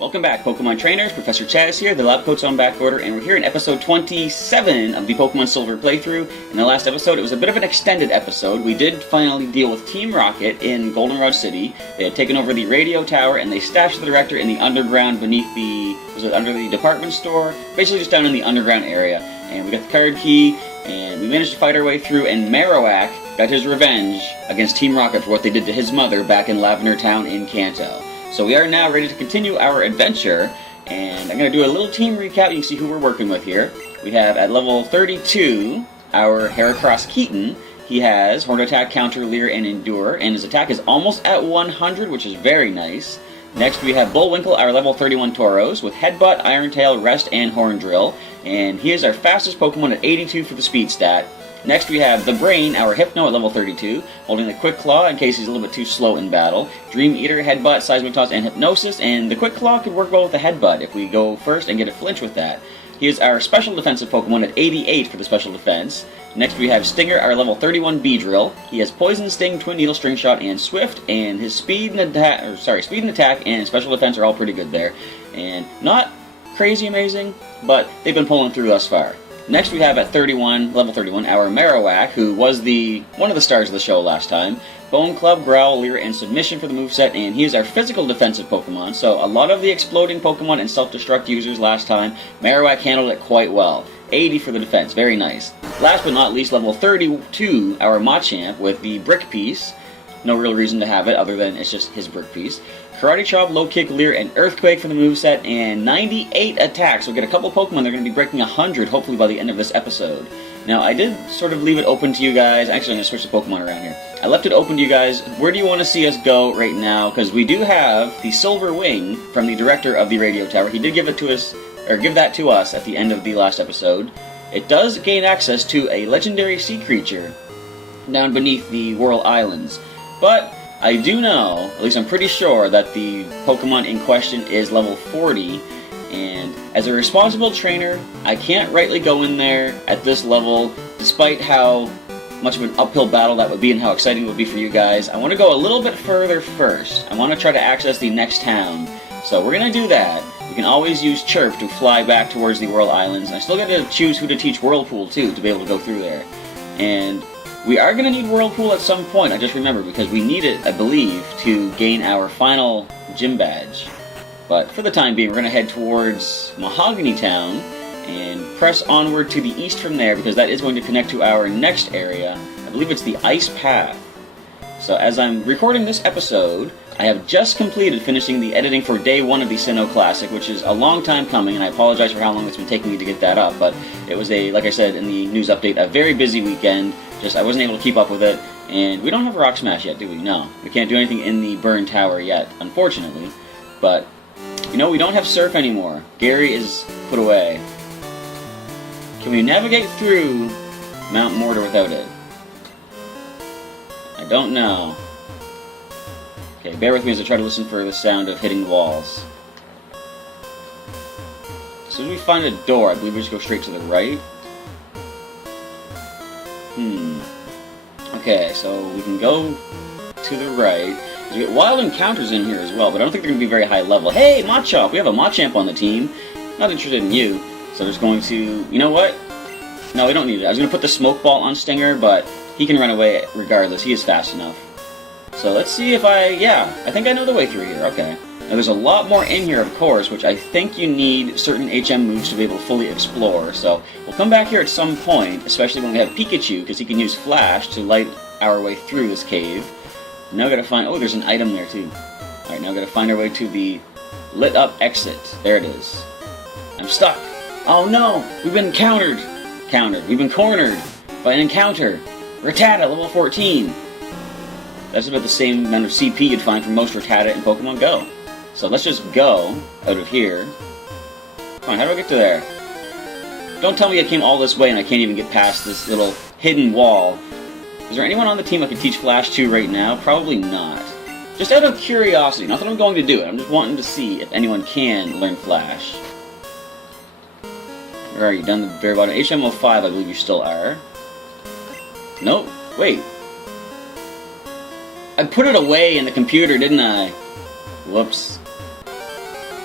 Welcome back, Pokemon Trainers. Professor Chaz here, the lab coach on back order, and we're here in episode 27 of the Pokemon Silver playthrough. In the last episode, it was a bit of an extended episode. We did finally deal with Team Rocket in Goldenrod City. They had taken over the radio tower, and they stashed the director in the underground beneath the, under the department store? Basically just down in the underground area. And we got the card key, and we managed to fight our way through, and Marowak got his revenge against Team Rocket for what they did to his mother back in Lavender Town in Kanto. So we are now ready to continue our adventure, and I'm going to do a little team recap. You can see who we're working with here. We have at level 32 our Heracross Keaton. He has Horn Attack, Counter, Leer, and Endure, and his attack is almost at 100, which is very nice. Next we have Bullwinkle, our level 31 Tauros, with Headbutt, Iron Tail, Rest, and Horn Drill, and he is our fastest Pokemon at 82 for the speed stat. Next we have the Brain, our Hypno at level 32, holding the Quick Claw in case he's a little bit too slow in battle. Dream Eater, Headbutt, Seismic Toss, and Hypnosis, and the Quick Claw could work well with the Headbutt if we go first and get a flinch with that. He is our special defensive Pokemon at 88 for the special defense. Next we have Stinger, our level 31 Beedrill. He has Poison, Sting, Twin Needle, String Shot, and Swift, and his speed and attack and special defense are all pretty good there. And not crazy amazing, but they've been pulling through thus far. Next we have at 31, level 31, our Marowak, who was one of the stars of the show last time. Bone Club, Growl, Leer, and Submission for the moveset, and he is our physical defensive Pokemon, so a lot of the exploding Pokemon and self-destruct users last time, Marowak handled it quite well. 80 for the defense, very nice. Last but not least, level 32, our Machamp with the Brick Piece. No real reason to have it other than it's just his Brick Piece. Karate Chop, Low Kick, Leer, and Earthquake for the moveset, and 98 attacks. We'll get a couple Pokemon that are going to be breaking 100, hopefully by the end of this episode. Now, I did sort of leave it open to you guys. Actually, I'm going to switch the Pokemon around here. I left it open to you guys. Where do you want to see us go right now? Because we do have the Silver Wing from the director of the radio tower. He did give it to us, or give that to us at the end of the last episode. It does gain access to a legendary sea creature down beneath the Whirl Islands. But I do know, at least I'm pretty sure, that the Pokemon in question is level 40, and as a responsible trainer, I can't rightly go in there at this level, despite how much of an uphill battle that would be and how exciting it would be for you guys. I want to go a little bit further first. I want to try to access the next town, so we're going to do that. You can always use Chirp to fly back towards the Whirl Islands, and I still got to choose who to teach Whirlpool, too, to be able to go through there. And we are going to need Whirlpool at some point, I just remembered, because we need it, I believe, to gain our final gym badge. But for the time being, we're going to head towards Mahogany Town and press onward to the east from there, because that is going to connect to our next area. I believe it's the Ice Path. So as I'm recording this episode, I have just completed finishing the editing for day 1 of the Sinnoh Classic, which is a long time coming, and I apologize for how long it's been taking me to get that up, but it was like I said in the news update, a very busy weekend. Just I wasn't able to keep up with it, and we don't have a Rock Smash yet, do we? No. We can't do anything in the Burn Tower yet, unfortunately. But, you know, we don't have Surf anymore. Gary is put away. Can we navigate through Mount Mortar without it? I don't know. Okay, bear with me as I try to listen for the sound of hitting walls. As soon as we find a door, I believe we just go straight to the right. Okay, so we can go to the right. We get wild encounters in here as well, but I don't think they're going to be very high level. Hey, Machop! We have a Machamp on the team. Not interested in you. So we're just going to... You know what? No, we don't need it. I was going to put the Smoke Ball on Stinger, but he can run away regardless. He is fast enough. So let's see if I think I know the way through here. Okay. Now there's a lot more in here, of course, which I think you need certain HM moves to be able to fully explore. So we'll come back here at some point, especially when we have Pikachu, because he can use Flash to light our way through this cave. Now we gotta find... Oh, there's an item there, too. Alright, now we gotta find our way to the lit up exit. There it is. I'm stuck. Oh no! We've been We've been cornered by an encounter. Rattata, level 14. That's about the same amount of CP you'd find from most Rattata in Pokemon Go. So let's just go out of here. Come on, how do I get to there? Don't tell me I came all this way and I can't even get past this little hidden wall. Is there anyone on the team I can teach Flash to right now? Probably not. Just out of curiosity, not that I'm going to do it, I'm just wanting to see if anyone can learn Flash. Where are you? Down the very bottom. HM05, I believe you still are. Nope. Wait. I put it away in the computer, didn't I? Whoops.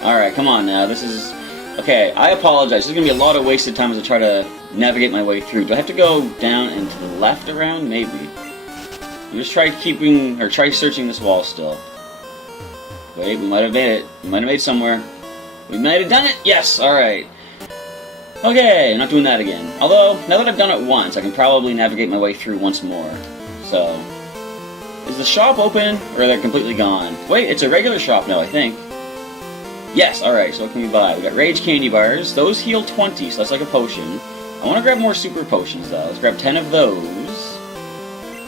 Alright, come on now. This is... Okay, I apologize. There's going to be a lot of wasted time as I try to navigate my way through. Do I have to go down and to the left around? Maybe. Just try keeping... or try searching this wall still. Wait, we might have made it. We might have made it somewhere. We might have done it! Yes! Alright. Okay, I'm not doing that again. Although, now that I've done it once, I can probably navigate my way through once more. So... Is the shop open, or are they completely gone? Wait, it's a regular shop now, I think. Yes, alright, so what can we buy? We got Rage Candy Bars. Those heal 20, so that's like a potion. I want to grab more super potions, though. Let's grab 10 of those.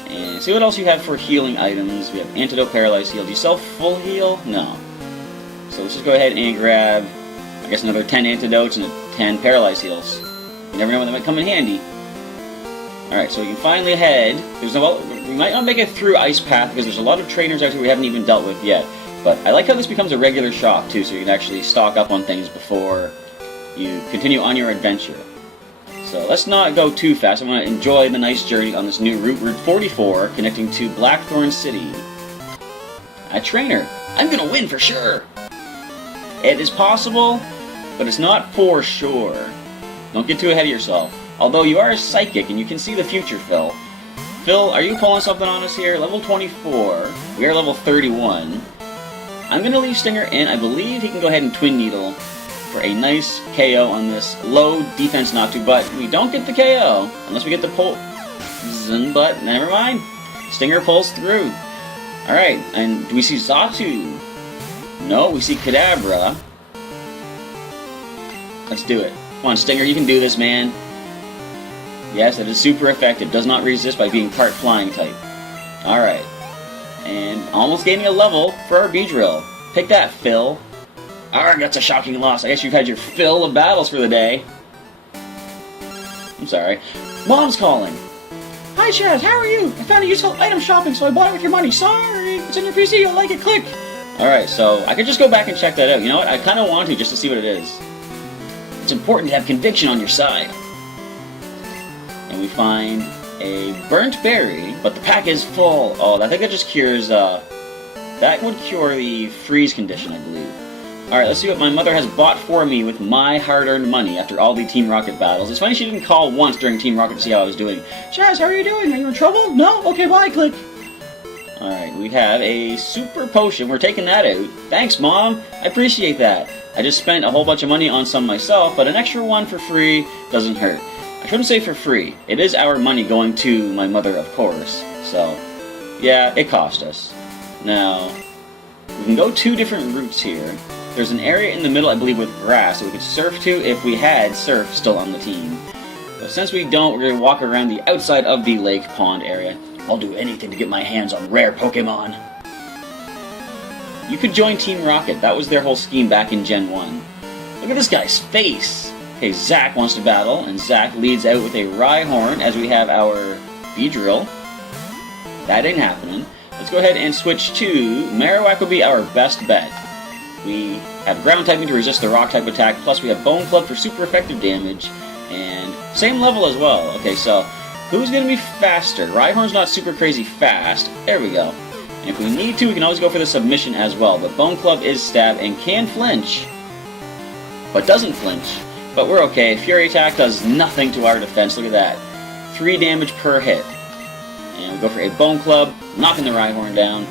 And see what else you have for healing items. We have Antidote, Paralyzed Heal. Do you sell full heal? No. So let's just go ahead and grab, I guess, another 10 Antidotes and 10 Paralyzed Heals. You never know when they might come in handy. Alright, so we can finally head. We might not make it through Ice Path because there's a lot of trainers out here we haven't even dealt with yet. But I like how this becomes a regular shop, too, so you can actually stock up on things before you continue on your adventure. So let's not go too fast. I want to enjoy the nice journey on this new route, Route 44, connecting to Blackthorn City. A trainer. I'm going to win for sure. It is possible, but it's not for sure. Don't get too ahead of yourself. Although you are a psychic and you can see the future, Phil. Phil, are you pulling something on us here? Level 24. We are level 31. I'm going to leave Stinger in. I believe he can go ahead and Twin Needle for a nice KO on this low defense Noctu, but we don't get the KO unless we get the pull. But never mind. Stinger pulls through. Alright, and do we see Xatu? No, we see Kadabra. Let's do it. Come on, Stinger, you can do this, man. Yes, it is super effective. Does not resist by being part flying type. Alright. And almost gaining a level for our Beedrill. Pick that, Phil. Arrgh, that's a shocking loss. I guess you've had your fill of battles for the day. I'm sorry. Mom's calling. Hi, Chaz. How are you? I found a useful item shopping, so I bought it with your money. Sorry. It's on your PC. You'll like it. Click. Alright, so I could just go back and check that out. You know what? I kind of want to just to see what it is. It's important to have conviction on your side. And we find a burnt berry, but the pack is full. Oh, I think that just cures, that would cure the freeze condition, I believe. Alright, let's see what my mother has bought for me with my hard-earned money after all the Team Rocket battles. It's funny she didn't call once during Team Rocket to see how I was doing. Chaz, how are you doing? Are you in trouble? No? Okay, bye, click. Alright, we have a super potion. We're taking that out. Thanks, Mom. I appreciate that. I just spent a whole bunch of money on some myself, but an extra one for free doesn't hurt. I shouldn't say for free. It is our money going to my mother, of course. So, yeah, it cost us. Now, we can go two different routes here. There's an area in the middle, I believe, with grass that we could surf to if we had surf still on the team. But since we don't, we're going to walk around the outside of the lake pond area. I'll do anything to get my hands on rare Pokemon. You could join Team Rocket. That was their whole scheme back in Gen 1. Look at this guy's face. Okay, Zach wants to battle, and Zach leads out with a Rhyhorn as we have our Beedrill. That ain't happening. Let's go ahead and switch to Marowak will be our best bet. We have ground typing to resist the rock type attack, plus we have Bone Club for super effective damage, and same level as well. Okay, so who's going to be faster? Rhyhorn's not super crazy fast. There we go. And if we need to, we can always go for the submission as well, but Bone Club is stab and can flinch, but doesn't flinch. But we're okay. Fury Attack does nothing to our defense. Look at that. 3 damage per hit. And we go for a Bone Club, knocking the Rhyhorn down.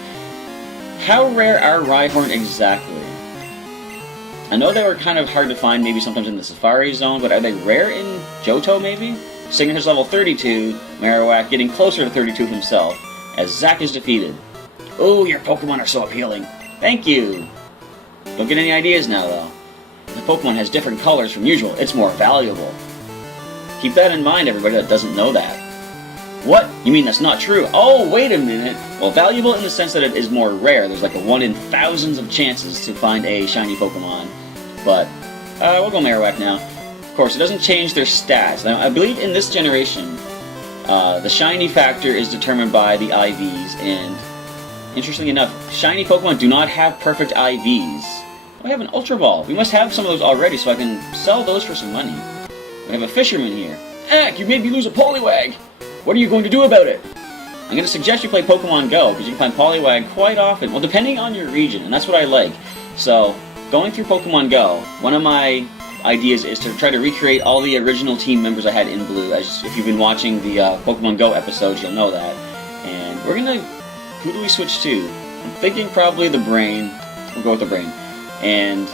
How rare are Rhyhorn exactly? I know they were kind of hard to find maybe sometimes in the Safari Zone, but are they rare in Johto maybe? Stinger is level 32, Marowak getting closer to 32 himself, as Zack is defeated. Oh, your Pokemon are so appealing. Thank you. Don't get any ideas now, though. The Pokemon has different colors from usual. It's more valuable. Keep that in mind, everybody that doesn't know that. What? You mean that's not true? Oh, wait a minute. Well, valuable in the sense that it is more rare. There's like a 1 in thousands of chances to find a shiny Pokemon. But, we'll go Marowak now. Of course, it doesn't change their stats. Now, I believe in this generation, the shiny factor is determined by the IVs, and interestingly enough, shiny Pokemon do not have perfect IVs. We have an Ultra Ball. We must have some of those already, so I can sell those for some money. We have a Fisherman here. Ack, you made me lose a Poliwag! What are you going to do about it? I'm going to suggest you play Pokemon Go, because you can find Poliwag quite often. Well, depending on your region, and that's what I like. So, going through Pokemon Go, one of my ideas is to try to recreate all the original team members I had in Blue. As if you've been watching the Pokemon Go episodes, you'll know that. And we're gonna... Who do we switch to? I'm thinking probably the Brain. We'll go with the Brain. And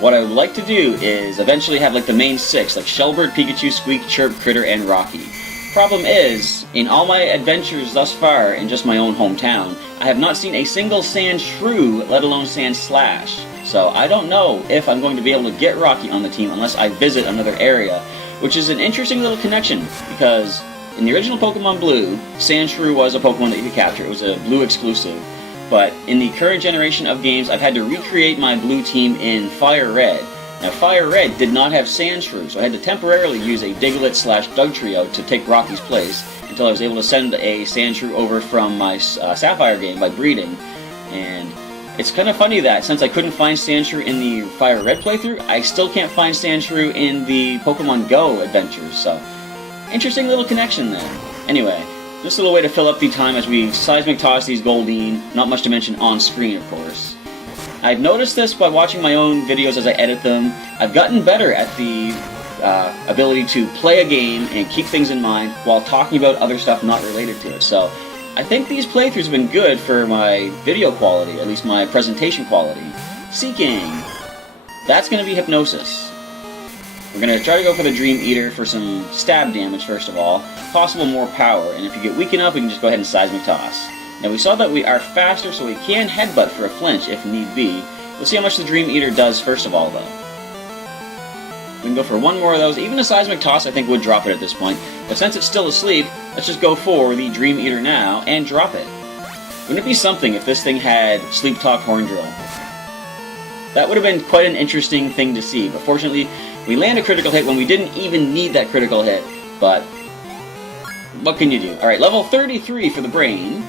what I would like to do is eventually have like the main 6, like Shellbird, Pikachu, Squeak, Chirp, Critter, and Rocky. Problem is, in all my adventures thus far in just my own hometown, I have not seen a single Sandshrew, let alone Sandslash. So I don't know if I'm going to be able to get Rocky on the team unless I visit another area, which is an interesting little connection, because in the original Pokemon Blue, Sandshrew was a Pokemon that you could capture. It was a Blue exclusive. But in the current generation of games, I've had to recreate my Blue team in Fire Red. Now, Fire Red did not have Sandshrew, so I had to temporarily use a Diglett/Dugtrio to take Rocky's place until I was able to send a Sandshrew over from my Sapphire game by breeding. And it's kind of funny that since I couldn't find Sandshrew in the Fire Red playthrough, I still can't find Sandshrew in the Pokemon Go adventures, so interesting little connection there. Anyway, just a little way to fill up the time as we seismic toss these Goldeen, not much to mention on screen, of course. I've noticed this by watching my own videos as I edit them. I've gotten better at the ability to play a game and keep things in mind while talking about other stuff not related to it. So I think these playthroughs have been good for my video quality, at least my presentation quality. Seeking. That's going to be Hypnosis. We're going to try to go for the Dream Eater for some stab damage first of all, possible more power, and if you get weak enough we can just go ahead and Seismic Toss. Now we saw that we are faster so we can Headbutt for a flinch if need be. We'll see how much the Dream Eater does first of all though. We can go for one more of those. Even a Seismic Toss I think would drop it at this point, but since it's still asleep, let's just go for the Dream Eater now and drop it. Wouldn't it be something if this thing had Sleep Talk Horn Drill? That would have been quite an interesting thing to see, but fortunately we land a critical hit when we didn't even need that critical hit, but what can you do? Alright, level 33 for the Brain,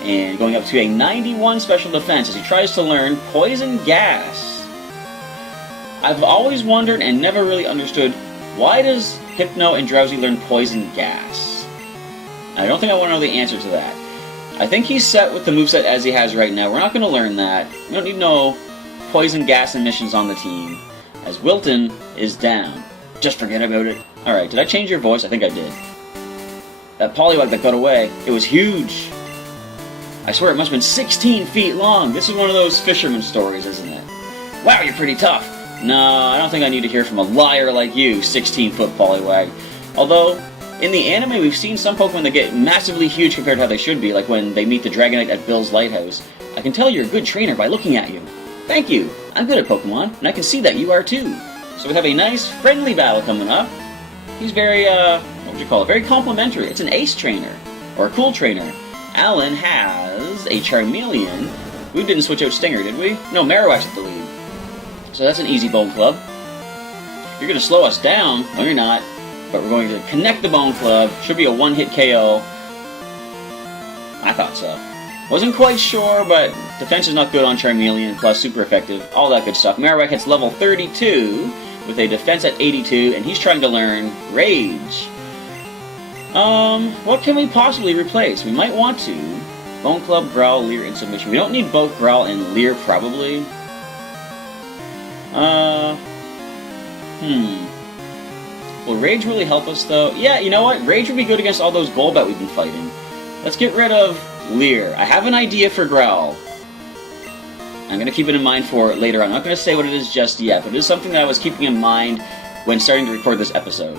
and going up to a 91 special defense as he tries to learn Poison Gas. I've always wondered and never really understood, why does Hypno and Drowsy learn Poison Gas? I don't think I want to know the answer to that. I think he's set with the moveset as he has right now. We're not going to learn that. We don't need no Poison Gas emissions on the team, as Wilton is down. Just forget about it. Alright, did I change your voice? I think I did. That Poliwag that got away, it was huge. I swear it must have been 16 feet long. This is one of those fisherman stories, isn't it? Wow, you're pretty tough. No, I don't think I need to hear from a liar like you, 16-foot Poliwag. Although, in the anime we've seen some Pokemon that get massively huge compared to how they should be, like when they meet the Dragonite at Bill's Lighthouse. I can tell you're a good trainer by looking at you. Thank you. I'm good at Pokemon, and I can see that you are too. So we have a nice, friendly battle coming up. He's very, what would you call it? Very complimentary. It's an ace trainer, or a cool trainer. Alan has a Charmeleon. We didn't switch out Stinger, did we? No, Marowak's at the lead. So that's an easy Bone Club. You're going to slow us down. No, you're not. But we're going to connect the Bone Club. Should be a one-hit KO. I thought so. Wasn't quite sure, but defense is not good on Charmeleon, plus super effective. All that good stuff. Marowak hits level 32 with a defense at 82, and he's trying to learn Rage. What can we possibly replace? We might want to. Bone Club, Growl, Leer, and Submission. We don't need both Growl and Leer, probably. Will Rage really help us, though? Yeah, you know what? Rage would be good against all those Golbat we've been fighting. Let's get rid of Leer. I have an idea for Growl. I'm going to keep it in mind for later on. I'm not going to say what it is just yet, but it is something that I was keeping in mind when starting to record this episode.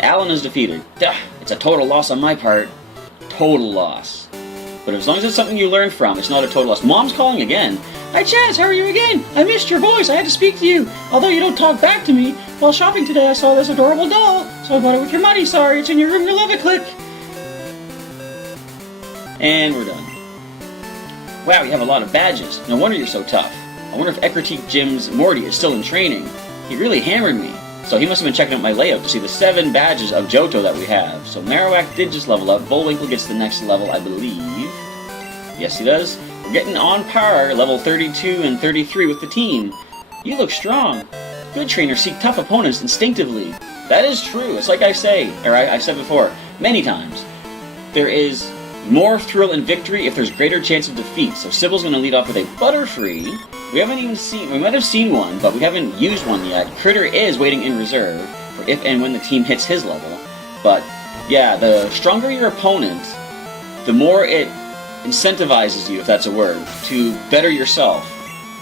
Alan is defeated. Duh, it's a total loss on my part. Total loss. But as long as it's something you learn from, it's not a total loss. Mom's calling again. Hi, Chaz, how are you again? I missed your voice. I had to speak to you. Although you don't talk back to me. While shopping today, I saw this adorable doll. So I bought it with your money. Sorry, it's in your room. You'll love it. Click. And we're done. Wow, you have a lot of badges. No wonder you're so tough. I wonder if Ecruteak Gym's Morty is still in training. He really hammered me. So he must have been checking out my layout to see the 7 badges of Johto that we have. So Marowak did just level up. Bullwinkle gets the next level, I believe. Yes, he does. We're getting on par, level 32 and 33 with the team. You look strong. Good trainers seek tough opponents instinctively. That is true. It's like I say, or I've said before, many times. There is more thrill in victory if there's greater chance of defeat. So Sybil's going to lead off with a Butterfree. We haven't even seen... We might have seen one, but we haven't used one yet. Critter is waiting in reserve for if and when the team hits his level. But, yeah, the stronger your opponent, the more it incentivizes you, if that's a word, to better yourself,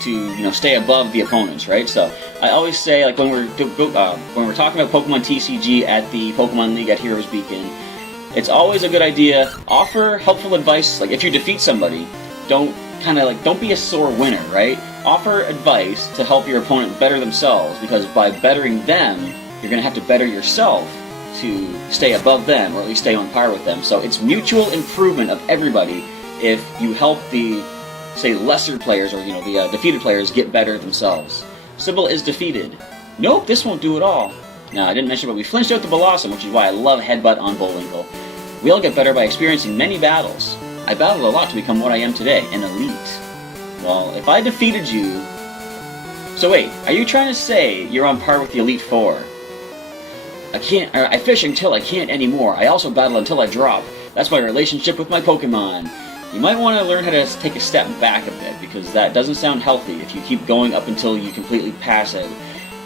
to, you know, stay above the opponents, right? So, I always say, like, when we're talking about Pokemon TCG at the Pokemon League at Heroes Beacon, it's always a good idea, offer helpful advice. Like, if you defeat somebody, don't be a sore winner, right? Offer advice to help your opponent better themselves, because by bettering them, you're going to have to better yourself to stay above them, or at least stay on par with them. So it's mutual improvement of everybody if you help the, say, lesser players, or, you know, the defeated players get better themselves. Sybil is defeated. Nope, this won't do at all. Now, I didn't mention, but we flinched out the Blossom, which is why I love Headbutt on Bullwinkle. We all get better by experiencing many battles. I battled a lot to become what I am today, an elite. Well, if I defeated you... So wait, are you trying to say you're on par with the Elite Four? I fish until I can't anymore. I also battle until I drop. That's my relationship with my Pokemon. You might want to learn how to take a step back a bit, because that doesn't sound healthy if you keep going up until you completely pass out.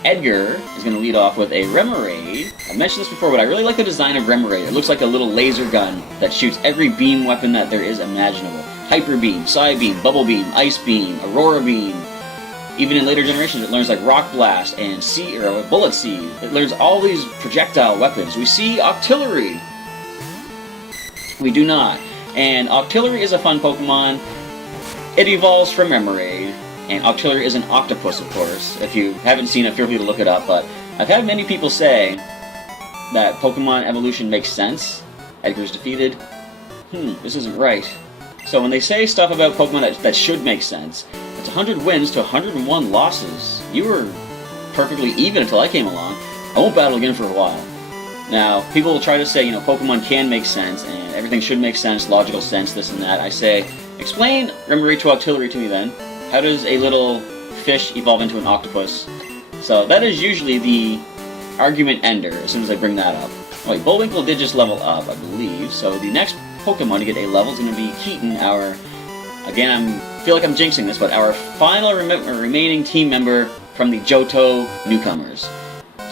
Edgar is going to lead off with a Remoraid. I mentioned this before, but I really like the design of Remoraid. It looks like a little laser gun that shoots every beam weapon that there is imaginable. Hyper Beam, Psy Beam, Bubble Beam, Ice Beam, Aurora Beam. Even in later generations, it learns like Rock Blast and Bullet Seed. It learns all these projectile weapons. We see Octillery. We do not. And Octillery is a fun Pokemon. It evolves from Remoraid. And Octillery is an octopus, of course. If you haven't seen it, feel free to look it up. But I've had many people say that Pokemon evolution makes sense. Edgar's defeated. This isn't right. So when they say stuff about Pokemon that should make sense, it's 100 wins to 101 losses. You were perfectly even until I came along. I won't battle again for a while. Now, people will try to say, you know, Pokemon can make sense, and everything should make sense, logical sense, this and that. I say, explain Remoraid to Octillery to me then. How does a little fish evolve into an octopus? So that is usually the argument ender as soon as I bring that up. Oh, wait, Bullwinkle did just level up, I believe. So the next Pokemon to get a level is going to be Keaton, our... Again, I feel like I'm jinxing this, but our final remaining team member from the Johto newcomers.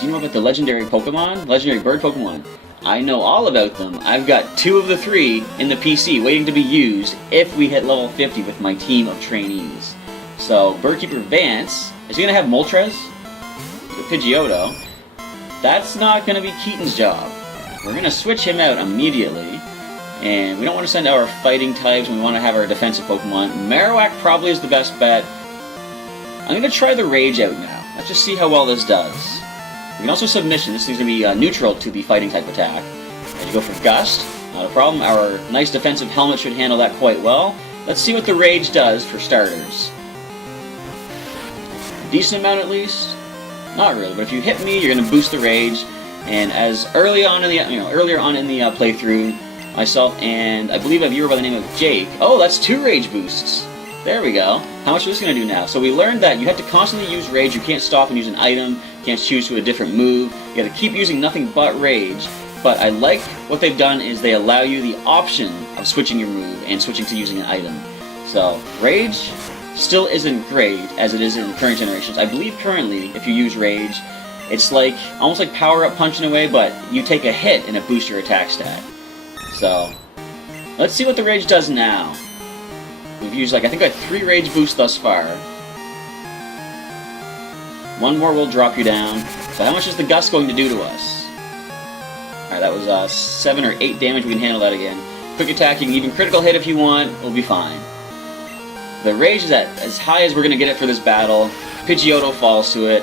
Do you know about the legendary Pokemon? Legendary bird Pokemon? I know all about them. I've got 2 of the 3 in the PC waiting to be used if we hit level 50 with my team of trainees. So, Birdkeeper Vance, is he going to have Moltres? The Pidgeotto. That's not going to be Keaton's job. We're going to switch him out immediately. And we don't want to send our fighting types, we want to have our defensive Pokemon. Marowak probably is the best bet. I'm going to try the Rage out now. Let's just see how well this does. We can also Submission. This thing's going to be neutral to the fighting type attack. As you go for Gust, not a problem. Our nice defensive helmet should handle that quite well. Let's see what the Rage does for starters. Decent amount at least? Not really, but if you hit me, you're going to boost the Rage. And as earlier on in the playthrough, myself and I believe a viewer by the name of Jake. Oh, that's 2 Rage boosts. There we go. How much is this going to do now? So we learned that you have to constantly use Rage. You can't stop and use an item. You can't choose to a different move. You got to keep using nothing but Rage. But I like what they've done is they allow you the option of switching your move and switching to using an item. So Rage still isn't great as it is in current generations. I believe currently, if you use Rage, it's like almost like Power-Up Punch in a way, but you take a hit and it boosts your attack stat. So, let's see what the Rage does now. We've used, I think 3 Rage boosts thus far. 1 more will drop you down. So how much is the Gust going to do to us? Alright, that was 7 or 8 damage. We can handle that again. Quick attack, you can even critical hit if you want. We'll be fine. The Rage is at as high as we're going to get it for this battle. Pidgeotto falls to it.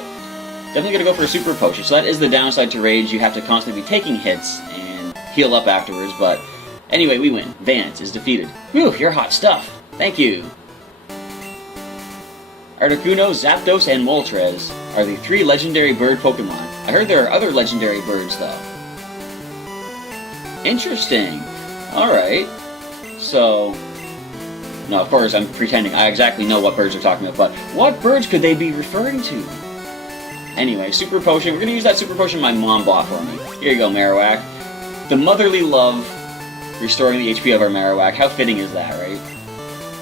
Definitely going to go for a Super Potion. So that is the downside to Rage. You have to constantly be taking hits and heal up afterwards. But anyway, we win. Vance is defeated. Whew, you're hot stuff. Thank you. Articuno, Zapdos, and Moltres are the 3 legendary bird Pokemon. I heard there are other legendary birds, though. Interesting. Alright. So... No, of course, I'm pretending. I exactly know what birds they're talking about, but what birds could they be referring to? Anyway, Super Potion. We're going to use that Super Potion my mom bought for me. Here you go, Marowak. The motherly love restoring the HP of our Marowak. How fitting is that, right?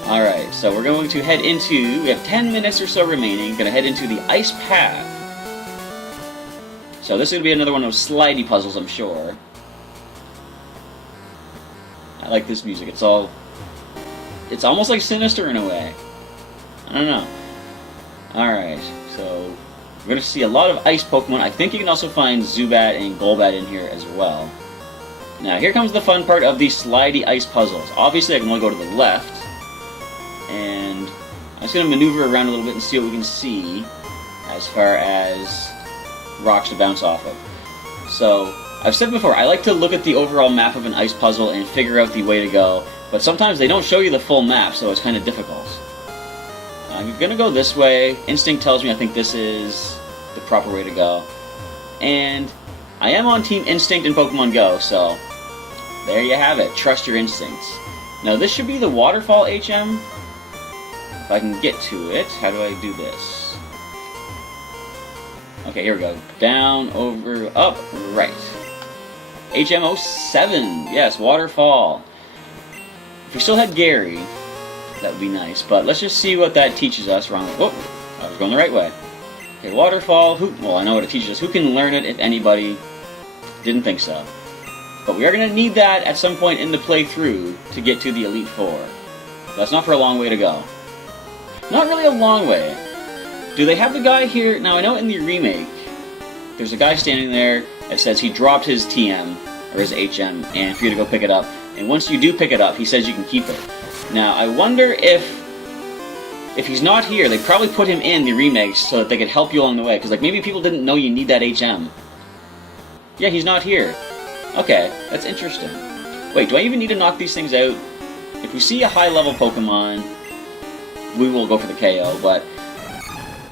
Alright, so we're going to head into, we have 10 minutes or so remaining, going to head into the ice path. So this is going to be another one of those slidey puzzles, I'm sure. I like this music, it's almost like sinister in a way. I don't know. Alright, so we're going to see a lot of ice Pokemon. I think you can also find Zubat and Golbat in here as well. Now here comes the fun part of these slidey ice puzzles. Obviously I can only go to the left. And I'm just going to maneuver around a little bit and see what we can see as far as rocks to bounce off of. So, I've said before, I like to look at the overall map of an ice puzzle and figure out the way to go, but sometimes they don't show you the full map, so it's kind of difficult. I'm going to go this way. Instinct tells me I think this is the proper way to go. And I am on Team Instinct in Pokemon Go, so there you have it. Trust your instincts. Now, this should be the Waterfall HM. If I can get to it, how do I do this? Okay, here we go. Down, over, up, right. HM07, yes, Waterfall. If we still had Gary, that would be nice, but let's just see what that teaches us. Wrong way. Whoop, I was going the right way. Okay, Waterfall, well, I know what it teaches us. Who can learn it if anybody didn't think so? But we are going to need that at some point in the playthrough to get to the Elite Four. That's not for a long way to go. Not really a long way. Do they have the guy here? Now, I know in the remake, there's a guy standing there that says he dropped his TM, or his HM, and for you to go pick it up. And once you do pick it up, he says you can keep it. Now, I wonder if he's not here, they probably put him in the remakes so that they could help you along the way. Because, like, maybe people didn't know you need that HM. Yeah, he's not here. Okay, that's interesting. Wait, do I even need to knock these things out? If we see a high-level Pokemon, we will go for the KO, but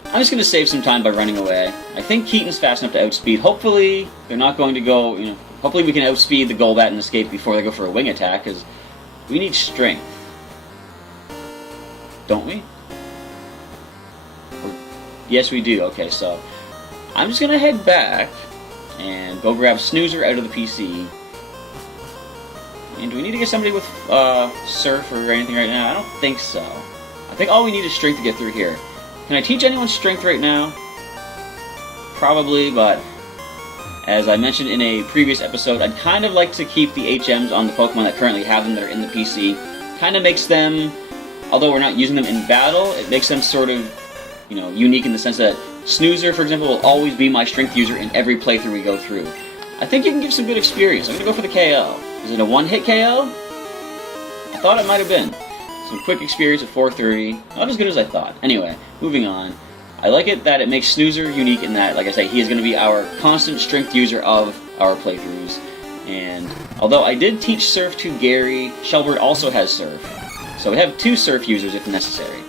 I'm just going to save some time by running away. I think Keaton's fast enough to outspeed. Hopefully, they're not going to go, hopefully we can outspeed the Golbat and Escape before they go for a wing attack, because we need strength. Don't we? Yes, we do. Okay, so I'm just going to head back and go grab Snoozer out of the PC. And do we need to get somebody with Surf or anything right now? I don't think so. I think all we need is strength to get through here. Can I teach anyone strength right now? Probably, but as I mentioned in a previous episode, I'd kind of like to keep the HMs on the Pokemon that currently have them that are in the PC. Kind of makes them, although we're not using them in battle, it makes them sort of, unique in the sense that Snoozer, for example, will always be my strength user in every playthrough we go through. I think you can give some good experience. I'm going to go for the KO. Is it a one-hit KO? I thought it might have been. Some quick experience at 4-3. Not as good as I thought. Anyway, moving on. I like it that it makes Snoozer unique in that, like I say, he is going to be our constant strength user of our playthroughs. And although I did teach Surf to Gary, Shelbert also has Surf. So we have 2 Surf users if necessary.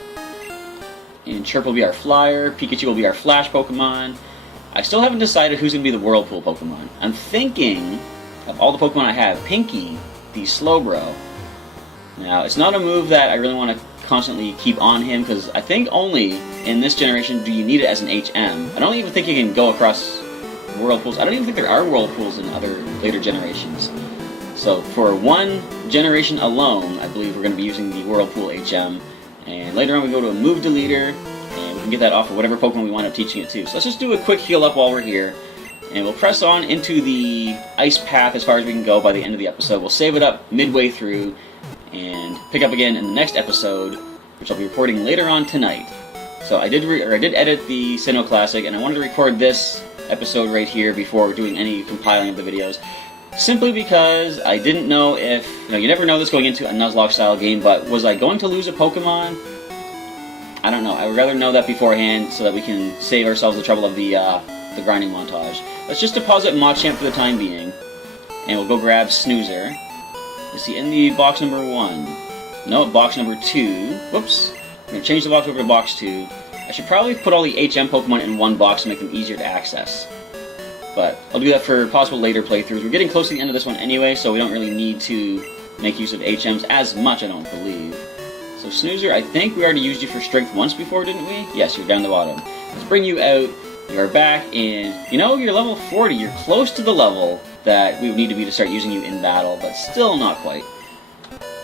And Chirp will be our Flyer, Pikachu will be our Flash Pokemon. I still haven't decided who's going to be the Whirlpool Pokemon. I'm thinking, of all the Pokemon I have, Pinky, the Slowbro. Now, it's not a move that I really want to constantly keep on him, because I think only in this generation do you need it as an HM. I don't even think you can go across Whirlpools. I don't even think there are Whirlpools in other later generations. So for one generation alone, I believe we're going to be using the Whirlpool HM. And later on we go to a move deleter, and we can get that off of whatever Pokemon we wind up teaching it to. So let's just do a quick heal up while we're here. And we'll press on into the ice path as far as we can go by the end of the episode. We'll save it up midway through and pick up again in the next episode, which I'll be recording later on tonight. So I did edit the Sinnoh Classic, and I wanted to record this episode right here before doing any compiling of the videos, simply because I didn't know if, you never know this going into a Nuzlocke style game, but was I going to lose a Pokemon? I don't know. I would rather know that beforehand so that we can save ourselves the trouble of the grinding montage. Let's just deposit Machamp for the time being, and we'll go grab Snoozer. Is he in the box number 1? No, box number 2. Whoops. I'm going to change the box over to box 2. I should probably put all the HM Pokemon in one box to make them easier to access. But I'll do that for possible later playthroughs. We're getting close to the end of this one anyway, so we don't really need to make use of HMs as much, I don't believe. So Snoozer, I think we already used you for strength once before, didn't we? Yes, you're down the bottom. Let's bring you out. You are back, and you're level 40. You're close to the level that we would need to be to start using you in battle, but still not quite.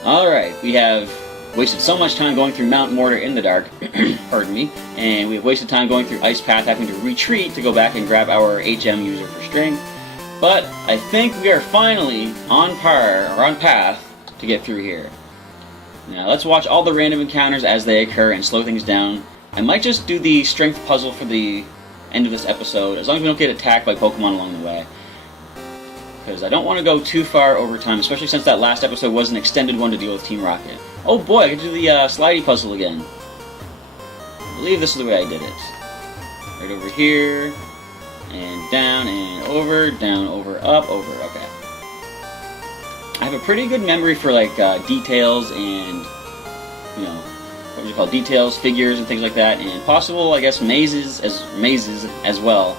Alright, we have wasted so much time going through Mount Mortar in the dark, pardon me, and we've wasted time going through Ice Path, having to retreat to go back and grab our HM user for strength. But I think we are finally on path to get through here. Now let's watch all the random encounters as they occur and slow things down. I might just do the strength puzzle for the end of this episode, as long as we don't get attacked by Pokemon along the way. Because I don't want to go too far over time, especially since that last episode was an extended one to deal with Team Rocket. Oh boy, I can do the slidey puzzle again. I believe this is the way I did it. Right over here, and down, over, up, over, okay. I have a pretty good memory for like details and, you know, what do you call it? Details, figures, and things like that, and possible, I guess, mazes as well.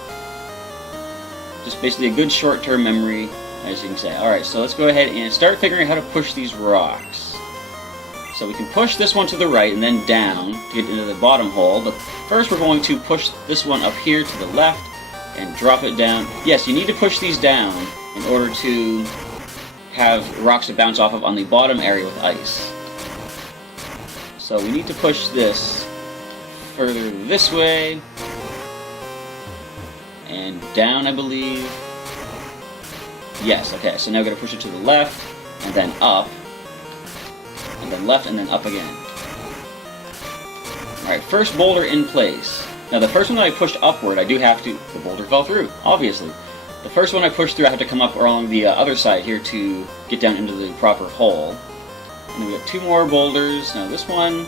Just basically a good short-term memory, as you can say. Alright, so let's go ahead and start figuring out how to push these rocks. So we can push this one to the right and then down to get into the bottom hole, but first we're going to push this one up here to the left and drop it down. Yes, you need to push these down in order to have rocks to bounce off of on the bottom area with ice. So we need to push this further this way and down, I believe. Yes, okay, so now we're going to push it to the left and then up, and then left and then up again. Alright, first boulder in place. Now the first one that I pushed upward, I do have to... The boulder fell through, obviously. The first one I pushed through, I have to come up along the other side here to get down into the proper hole. And then we got two more boulders. Now this one,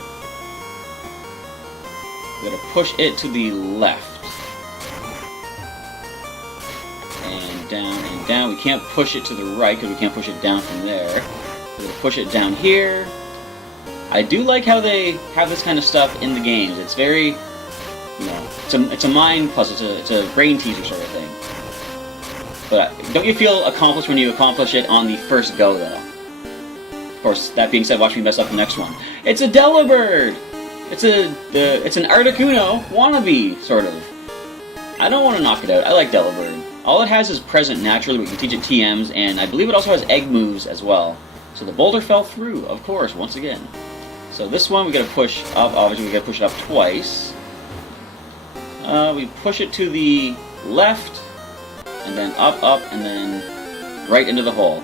we gotta push it to the left. And down. We can't push it to the right because we can't push it down from there. We're gonna push it down here. I do like how they have this kind of stuff in the games. It's very, you know, it's a mind puzzle. It's a brain teaser sort of thing. But don't you feel accomplished when you accomplish it on the first go, though? Of course, that being said, watch me mess up the next one. It's a Delibird! It's an Articuno wannabe, sort of. I don't want to knock it out. I like Delibird. All it has is present naturally, but you can teach it TMs, and I believe it also has egg moves as well. So the boulder fell through, of course, once again. So this one we gotta push up, obviously we gotta push it up twice. We push it to the left, and then up, and then right into the hole.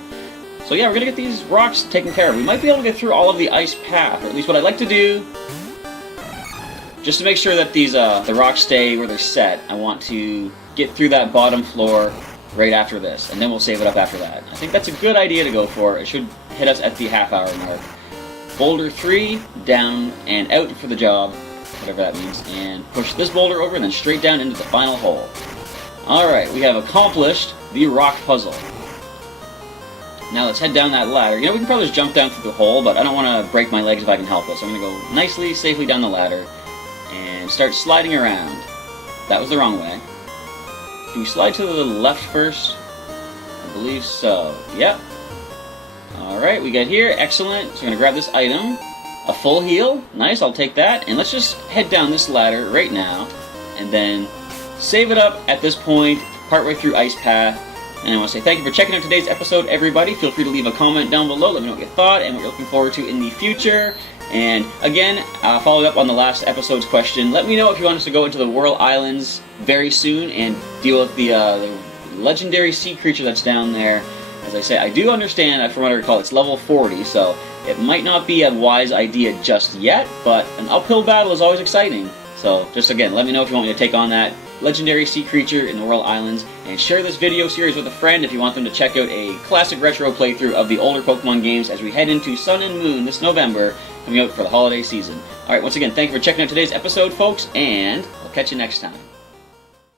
So yeah, we're gonna get these rocks taken care of. We might be able to get through all of the ice path, or at least what I'd like to do, just to make sure that these the rocks stay where they're set. I want to get through that bottom floor right after this, and then we'll save it up after that. I think that's a good idea to go for. It should hit us at the half-hour mark. Boulder 3, down and out for the job, whatever that means, and push this boulder over and then straight down into the final hole. Alright, we have accomplished the rock puzzle. Now let's head down that ladder. You know, we can probably just jump down through the hole, but I don't want to break my legs if I can help it, so I'm going to go nicely, safely down the ladder and start sliding around. That was the wrong way. Do we slide to the left first? I believe so. Yep. Alright, we got here. Excellent. So I'm going to grab this item. A full heal. Nice, I'll take that. And let's just head down this ladder right now. And then save it up at this point, partway through Ice Path. And I want to say thank you for checking out today's episode, everybody. Feel free to leave a comment down below. Let me know what you thought and what you're looking forward to in the future. And again, following up on the last episode's question, let me know if you want us to go into the World Islands very soon and deal with the legendary sea creature that's down there. As I say, I do understand, from what I recall, it's level 40, so it might not be a wise idea just yet, but an uphill battle is always exciting. So just again, let me know if you want me to take on that legendary sea creature in the World Islands, and share this video series with a friend if you want them to check out a classic retro playthrough of the older Pokemon games as we head into Sun and Moon this November, coming out for the holiday season. Alright, once again, thank you for checking out today's episode, folks, and I'll catch you next time.